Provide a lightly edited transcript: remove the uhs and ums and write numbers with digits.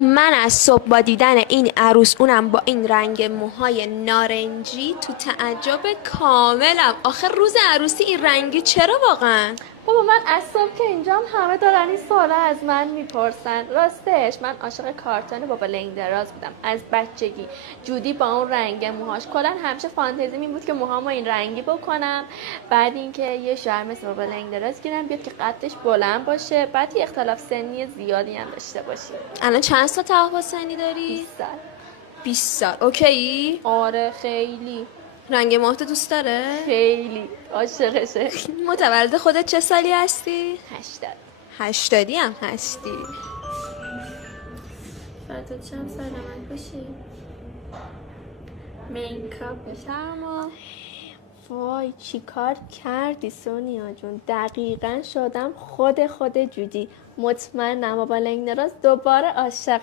من از صبح با دیدن این عروس اونم با این رنگ موهای نارنجی تو تعجب کاملم. آخه روز عروسی این رنگی چرا واقعا؟ بابا من از صبح که اینجام همه دارن این سوالا از من میپرسن. راستش من عاشق کارتون بابا لنگ دراز بودم از بچگی. جودی با اون رنگ موهاش کلا همیشه فانتزی این بود که موهامو این رنگی بکنم، بعد اینکه یه شوهر مثل بابا لنگ دراز گیرم بیاد که قدش بلند باشه، بعد یه اختلاف سنی زیادی هم داشته باشیم. الان چند سال توافق سنی داری؟ 20 سال. 20 سال. اوکی؟ آره خیلی رنگ موهات دوست داره؟ خیلی عاشقشه. متولد خودت چه سالی هستی؟ 80. 80 هم هستی. فردا چند سلامت باشی. میکاپ بفرما. وای چی کار کردی سونیا جون؟ دقیقا شدم خود جودی. مطمئنم با لنگ دراز دوباره عاشقم.